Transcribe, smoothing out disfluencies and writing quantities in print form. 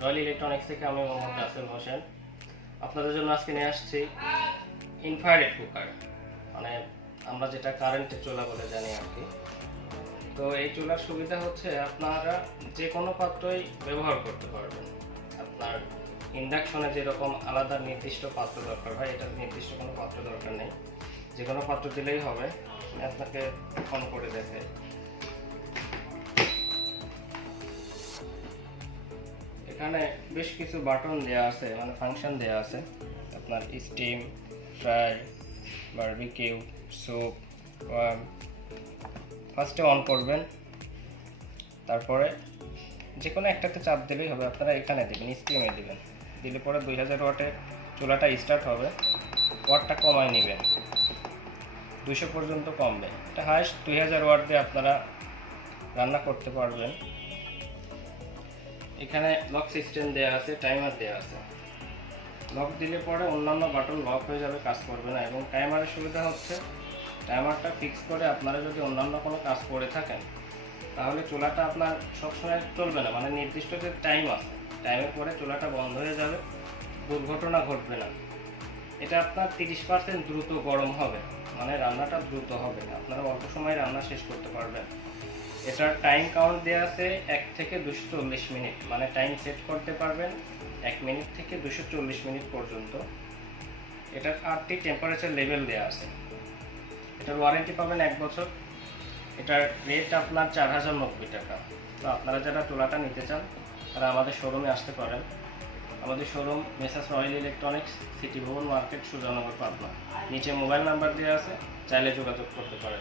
Royal electronics থেকে আমি মোহাম্মদ রাসেল হোসেন আপনাদের জন্য আজকে নিয়ে আসছি ইনফ্রারেড কুকার, মানে আমরা যেটা কারেন্টে চুলা বলে জানি আর কি। তো এই চুলার সুবিধা হচ্ছে আপনারা যে কোনো পাত্রই ব্যবহার করতে পারবেন। আপনার ইন্ডাকশনে যেরকম আলাদা নির্দিষ্ট পাত্র দরকার হয়, এটা নির্দিষ্ট কোনো পাত্র দরকার নেই, যে কোনো পাত্র দিলেই হবে। আমি আপনাকে অন করে দেখাই। এখানে বেশ কিছু বাটন দেওয়া আছে, মানে ফাংশন দেওয়া আছে। আপনার স্টিম, ফ্রাই, বারবিকিউ, স্যুপ। ফার্স্টে অন করবেন, তারপরে যে কোনো একটাতে চাপ দিলেই হবে। আপনারা এখানে দেবেন, স্টিমে দেবেন, দিলে পরে 2000 ওয়াটে চুলাটা স্টার্ট হবে। ওয়াটটা কমায় নেবেন, 200 পর্যন্ত কমবে। এটা হাইস্ট 2000 ওয়াট দিয়ে আপনারা রান্না করতে পারবেন। এখানে লক সিস্টেম দেওয়া আছে, টাইমার দেওয়া আছে। লক দিলে পরে অন্যান্য বাটন লক হয়ে যাবে, কাজ করবে না। এবং টাইমারের সুবিধা হচ্ছে টাইমারটা ফিক্স করে আপনারা যদি অন্যান্য কোনো কাজ করে থাকেন, তাহলে চুলাটা আপনার সবসময় চলবে না, মানে নির্দিষ্ট যে টাইম আছে, টাইমের পরে চুলাটা বন্ধ হয়ে যাবে, দুর্ঘটনা ঘটবে না। এটা আপনার 30% দ্রুত গরম হবে, মানে রান্নাটা দ্রুত হবে, আপনারা অল্প সময়ে রান্না শেষ করতে পারবেন। এটার টাইম কাউন্ট দেওয়া আছে 1 থেকে 240 মিনিট, মানে টাইম সেট করতে পারবেন 1 মিনিট থেকে 240 মিনিট পর্যন্ত। এটার 8টি টেম্পারেচার লেভেল দেওয়া আছে। এটার ওয়ারেন্টি পাবেন 1 বছর। এটার রেট আপনার 4090 টাকা। তো আপনারা যারা চুলাটা নিতে চান তারা আমাদের শোরুমে আসতে পারেন। আমাদের showroom messrs royal electronics, city ভবন মার্কেট, সুজানগর, পাবনা। নিচে মোবাইল নাম্বার দেওয়া আছে, চাইলে যোগাযোগ করতে পারেন।